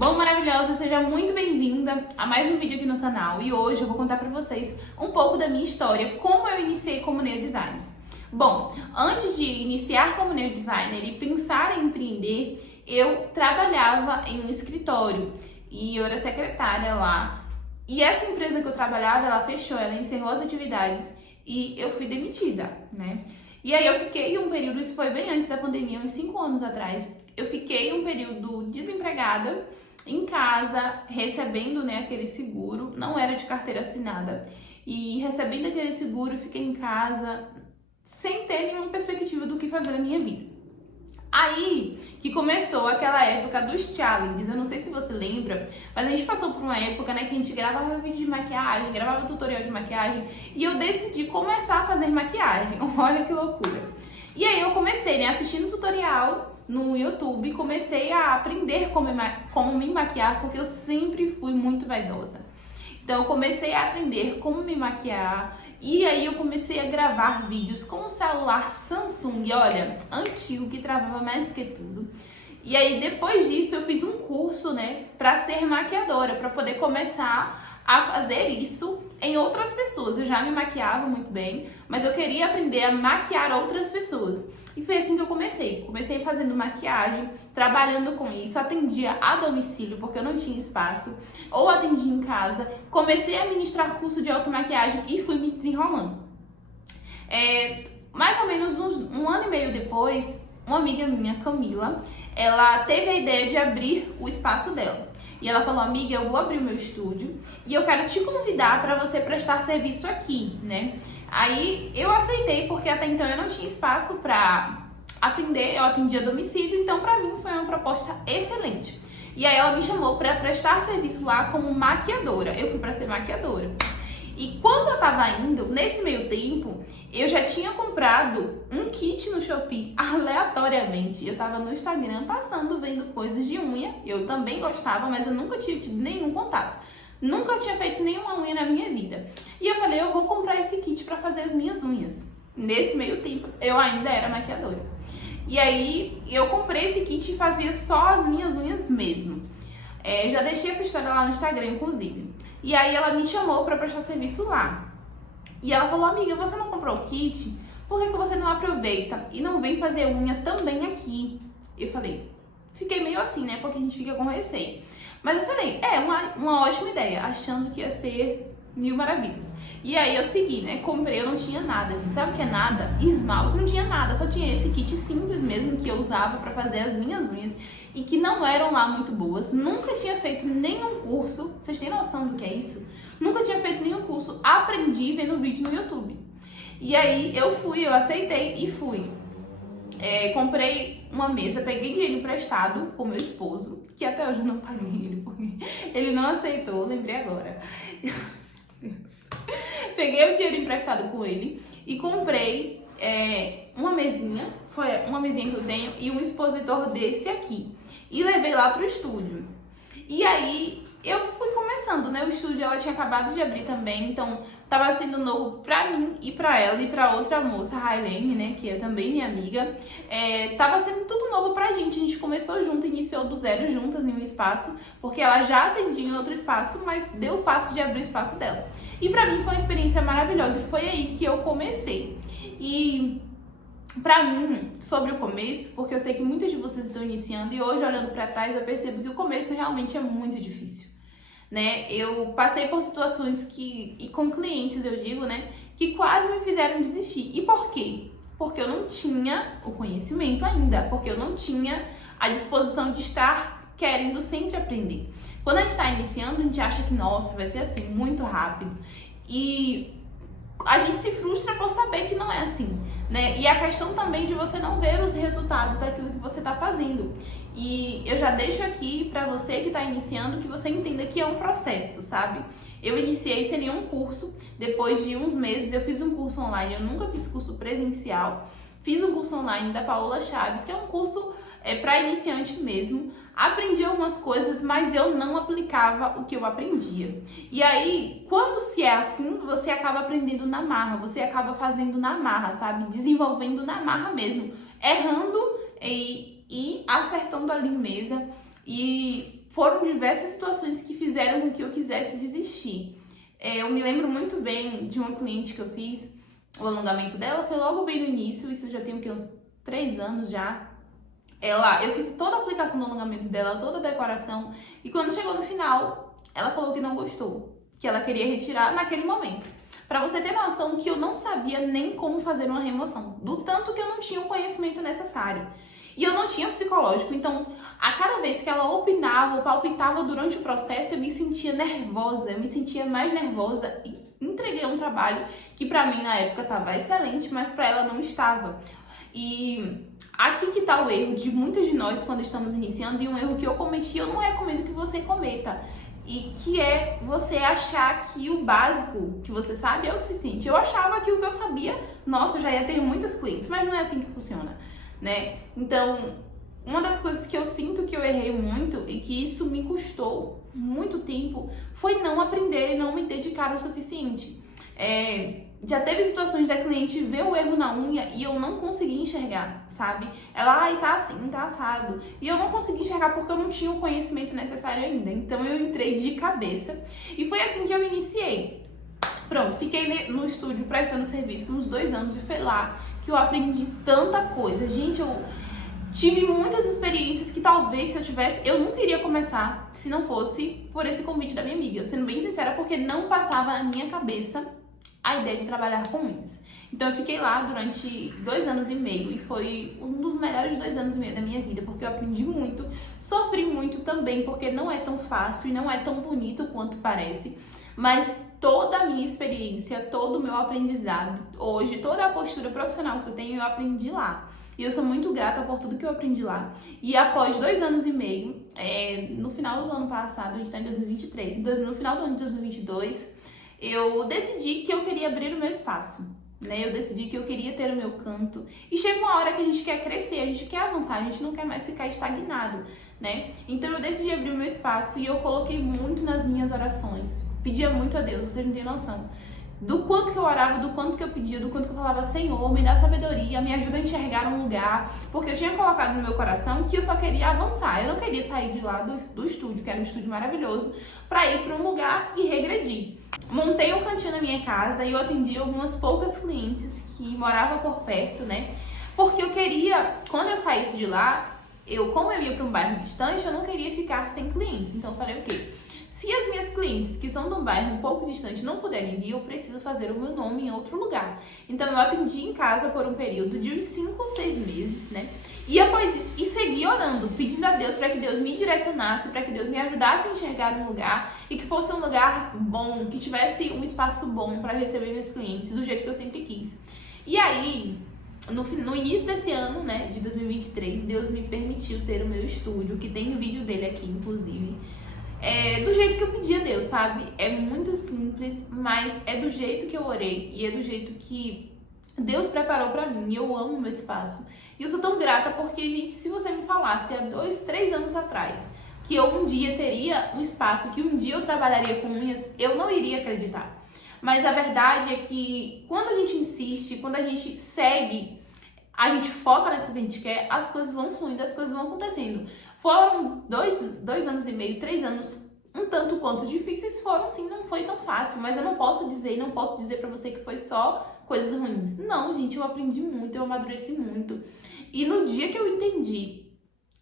Bom, maravilhosa, seja muito bem-vinda a mais um vídeo aqui no canal e hoje eu vou contar pra vocês um pouco da minha história, como eu iniciei como nail designer. Bom, antes de iniciar como nail designer e pensar em empreender, eu trabalhava em um escritório e eu era secretária lá. E essa empresa que eu trabalhava, ela fechou, ela encerrou as atividades e eu fui demitida, né? E aí eu fiquei um período, isso foi bem antes da pandemia, uns 5 anos atrás, eu fiquei um período desempregada, em casa, recebendo, né, aquele seguro, não era de carteira assinada, e recebendo aquele seguro, fiquei em casa sem ter nenhuma perspectiva do que fazer na minha vida. Aí que começou aquela época dos challenges, eu não sei se você lembra, mas a gente passou por uma época, né, que a gente gravava vídeo de maquiagem, gravava tutorial de maquiagem, e eu decidi começar a fazer maquiagem, olha que loucura. E aí eu comecei, né, assistindo tutorial no YouTube, comecei a aprender como me maquiar, porque eu sempre fui muito vaidosa. Então eu comecei a aprender como me maquiar e aí eu comecei a gravar vídeos com um celular Samsung, olha, antigo, que travava mais que tudo. E aí depois disso eu fiz um curso, né, para ser maquiadora, para poder começar a fazer isso em outras pessoas. Eu já me maquiava muito bem, mas eu queria aprender a maquiar outras pessoas. E foi assim que eu comecei. Comecei fazendo maquiagem, trabalhando com isso, atendia a domicílio, porque eu não tinha espaço, ou atendia em casa. Comecei a ministrar curso de automaquiagem e fui me desenrolando. Mais ou menos um ano e meio depois, uma amiga minha, Camila, ela teve a ideia de abrir o espaço dela. E ela falou, amiga, eu vou abrir o meu estúdio e eu quero te convidar para você prestar serviço aqui, né? Aí eu aceitei, porque até então eu não tinha espaço para atender, eu atendia a domicílio, então para mim foi uma proposta excelente. E aí ela me chamou para prestar serviço lá como maquiadora, eu fui para ser maquiadora. E quando eu tava indo, nesse meio tempo, eu já tinha comprado um kit no Shopee aleatoriamente. Eu tava no Instagram passando, vendo coisas de unha. Eu também gostava, mas eu nunca tinha tido nenhum contato. Nunca tinha feito nenhuma unha na minha vida. E eu falei, eu vou comprar esse kit pra fazer as minhas unhas. Nesse meio tempo, eu ainda era maquiadora. E aí, eu comprei esse kit e fazia só as minhas unhas mesmo. Já deixei essa história lá no Instagram, inclusive. E aí ela me chamou para prestar serviço lá. E ela falou, amiga, você não comprou o kit? Por que você não aproveita e não vem fazer unha também aqui? Eu falei, fiquei meio assim, né? Porque a gente fica com receio. Mas eu falei, uma ótima ideia, achando que ia ser mil maravilhas. E aí eu segui, né? Comprei, eu não tinha nada, gente. Sabe o que é nada? Esmalte, não tinha nada. Só tinha esse kit simples mesmo que eu usava para fazer as minhas unhas e que não eram lá muito boas. Nunca tinha feito nenhum curso. Vocês têm noção do que é isso? Nunca tinha feito nenhum curso. Aprendi vendo vídeo no YouTube. E aí eu aceitei e fui. Comprei uma mesa, peguei dinheiro emprestado com meu esposo, que até hoje eu não paguei ele, porque ele não aceitou, lembrei agora. Peguei o dinheiro emprestado com ele e comprei uma mesinha, foi uma mesinha que eu tenho, e um expositor desse aqui. E levei lá pro estúdio. E aí eu fui começando, né? O estúdio ela tinha acabado de abrir também, então tava sendo novo pra mim e pra ela e pra outra moça, a Railene, né? Que é também minha amiga. Tava sendo tudo novo pra gente. A gente começou junto, iniciou do zero juntas em um espaço, porque ela já atendia em outro espaço, mas deu o passo de abrir o espaço dela. E pra mim foi uma experiência maravilhosa e foi aí que eu comecei. E pra mim, sobre o começo, porque eu sei que muitas de vocês estão iniciando e hoje olhando pra trás eu percebo que o começo realmente é muito difícil, né? Eu passei por situações e com clientes eu digo, né, que quase me fizeram desistir. E por quê? Porque eu não tinha o conhecimento ainda, porque eu não tinha a disposição de estar querendo sempre aprender. Quando a gente está iniciando, a gente acha que, nossa, vai ser assim, muito rápido. E a gente se frustra por saber que não é assim, né? E a questão também de você não ver os resultados daquilo que você está fazendo. E eu já deixo aqui para você que está iniciando que você entenda que é um processo, sabe? Eu iniciei sem nenhum curso, depois de uns meses eu fiz um curso online, eu nunca fiz curso presencial. Fiz um curso online da Paola Chaves, que é um curso para iniciante mesmo. Aprendi algumas coisas, mas eu não aplicava o que eu aprendia. E aí, quando se é assim, você acaba aprendendo na marra, você acaba fazendo na marra, sabe? Desenvolvendo na marra mesmo, errando e acertando ali em mesa. E foram diversas situações que fizeram com que eu quisesse desistir. Eu me lembro muito bem de uma cliente que eu fiz, o alongamento dela foi logo bem no início, isso já tem o que, uns 3 anos já. Eu fiz toda a aplicação do alongamento dela, toda a decoração, e quando chegou no final, ela falou que não gostou, que ela queria retirar naquele momento. Pra você ter noção que eu não sabia nem como fazer uma remoção, do tanto que eu não tinha o conhecimento necessário. E eu não tinha psicológico, então a cada vez que ela opinava ou palpitava durante o processo, eu me sentia nervosa, eu me sentia mais nervosa e entreguei um trabalho que pra mim na época estava excelente, mas pra ela não estava. E aqui que tá o erro de muitos de nós quando estamos iniciando, e um erro que eu cometi, eu não recomendo que você cometa. E que é você achar que o básico que você sabe é o suficiente. Eu achava que o que eu sabia, nossa, eu já ia ter muitas clientes, mas não é assim que funciona, né? Então, uma das coisas que eu sinto que eu errei muito e que isso me custou muito tempo foi não aprender e não me dedicar o suficiente. Já teve situações da cliente ver o erro na unha e eu não consegui enxergar, sabe? Ela, ai, tá assim, tá assado. E eu não consegui enxergar porque eu não tinha o conhecimento necessário ainda. Então eu entrei de cabeça e foi assim que eu iniciei. Pronto, fiquei no estúdio prestando serviço uns 2 anos e foi lá que eu aprendi tanta coisa. Gente, eu tive muitas experiências que talvez se eu tivesse, eu nunca iria começar se não fosse por esse convite da minha amiga. Sendo bem sincera, porque não passava na minha cabeça a ideia de trabalhar com unhas. Então eu fiquei lá durante 2 anos e meio e foi um dos melhores 2 anos e meio da minha vida, porque eu aprendi muito, sofri muito também, porque não é tão fácil e não é tão bonito quanto parece, mas toda a minha experiência, todo o meu aprendizado, hoje, toda a postura profissional que eu tenho, eu aprendi lá. E eu sou muito grata por tudo que eu aprendi lá. E após 2 anos e meio, no final do ano passado, a gente tá em 2023, no final do ano de 2022, eu decidi que eu queria abrir o meu espaço, né? Eu decidi que eu queria ter o meu canto. E chega uma hora que a gente quer crescer, a gente quer avançar, a gente não quer mais ficar estagnado, né? Então eu decidi abrir o meu espaço e eu coloquei muito nas minhas orações. Pedia muito a Deus, vocês não têm noção. Do quanto que eu orava, do quanto que eu pedia, do quanto que eu falava, Senhor, me dá sabedoria, me ajuda a enxergar um lugar. Porque eu tinha colocado no meu coração que eu só queria avançar. Eu não queria sair de lá do estúdio, que era um estúdio maravilhoso, para ir para um lugar e regredir. Montei um cantinho na minha casa e eu atendi algumas poucas clientes que moravam por perto, né? Porque eu queria, quando eu saísse de lá, como eu ia para um bairro distante, eu não queria ficar sem clientes. Então eu falei o quê? Se as minhas clientes, que são de um bairro um pouco distante, não puderem vir, eu preciso fazer o meu nome em outro lugar. Então eu atendi em casa por um período de uns 5 ou 6 meses, né? E após isso, e segui orando, pedindo a Deus para que Deus me direcionasse, para que Deus me ajudasse a enxergar um lugar e que fosse um lugar bom, que tivesse um espaço bom para receber meus clientes, do jeito que eu sempre quis. E aí, no início desse ano, né, de 2023, Deus me permitiu ter o meu estúdio, que tem o vídeo dele aqui, inclusive. Do jeito que eu pedi a Deus, sabe? É muito simples, mas é do jeito que eu orei e é do jeito que Deus preparou pra mim. E eu amo o meu espaço. E eu sou tão grata porque, gente, se você me falasse há 2, 3 anos atrás que eu um dia teria um espaço, que um dia eu trabalharia com unhas, eu não iria acreditar. Mas a verdade é que quando a gente insiste, quando a gente segue, a gente foca naquilo que a gente quer, as coisas vão fluindo, as coisas vão acontecendo. Foram 2 anos e meio, 3 anos um tanto quanto difíceis, foram sim, não foi tão fácil, mas eu não posso dizer pra você que foi só coisas ruins. Não, gente, eu aprendi muito, eu amadureci muito. E no dia que eu entendi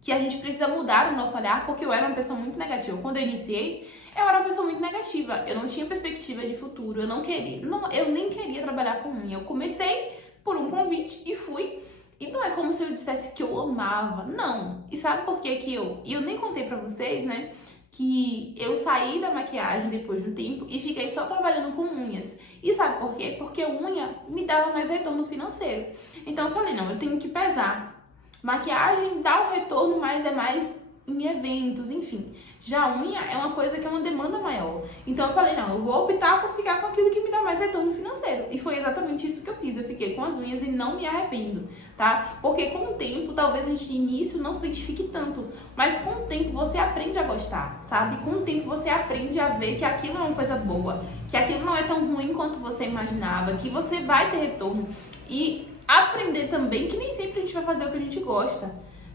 que a gente precisa mudar o nosso olhar, porque eu era uma pessoa muito negativa. Quando eu iniciei, eu era uma pessoa muito negativa. Eu não tinha perspectiva de futuro, eu nem queria trabalhar com unha. Eu comecei por um convite e fui. E não é como se eu dissesse que eu amava, não. E sabe por que eu nem contei pra vocês, né? Que eu saí da maquiagem depois de um tempo e fiquei só trabalhando com unhas. E sabe por quê? Porque unha me dava mais retorno financeiro. Então eu falei, não, eu tenho que pesar. Maquiagem dá um retorno, mas é mais em eventos, enfim. Já a unha é uma coisa que é uma demanda maior. Então eu falei, não, eu vou optar por ficar com aquilo que me dá mais retorno financeiro. E foi exatamente isso que eu fiz. Eu fiquei com as unhas e não me arrependo, tá? Porque com o tempo, talvez a gente de início não se identifique tanto. Mas com o tempo você aprende a gostar, sabe? Com o tempo você aprende a ver que aquilo é uma coisa boa. Que aquilo não é tão ruim quanto você imaginava. Que você vai ter retorno. E aprender também que nem sempre a gente vai fazer o que a gente gosta,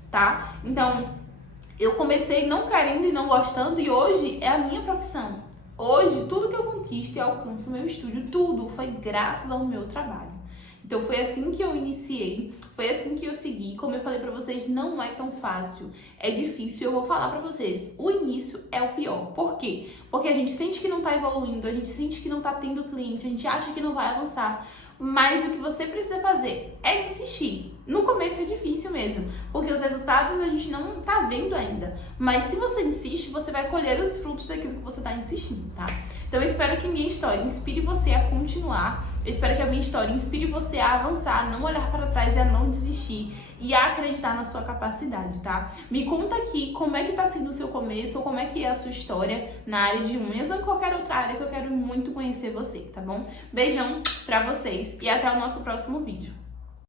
tá? Então, Eu comecei não querendo e não gostando e hoje é a minha profissão. Hoje, tudo que eu conquisto e alcanço no meu estúdio, tudo foi graças ao meu trabalho. Então foi assim que eu iniciei, foi assim que eu segui. Como eu falei pra vocês, não é tão fácil, é difícil. Eu vou falar pra vocês, o início é o pior. Por quê? Porque a gente sente que não tá evoluindo, a gente sente que não tá tendo cliente, a gente acha que não vai avançar. Mas o que você precisa fazer é insistir. No começo é difícil mesmo, porque os resultados a gente não tá vendo ainda. Mas se você insiste, você vai colher os frutos daquilo que você tá insistindo, tá? Então eu espero que minha história inspire você a continuar. Eu espero que a minha história inspire você a avançar, a não olhar para trás e a não desistir. E a acreditar na sua capacidade, tá? Me conta aqui como é que tá sendo o seu começo, ou como é que é a sua história na área de unhas ou em qualquer outra área que eu quero muito conhecer você, tá bom? Beijão pra vocês e até o nosso próximo vídeo.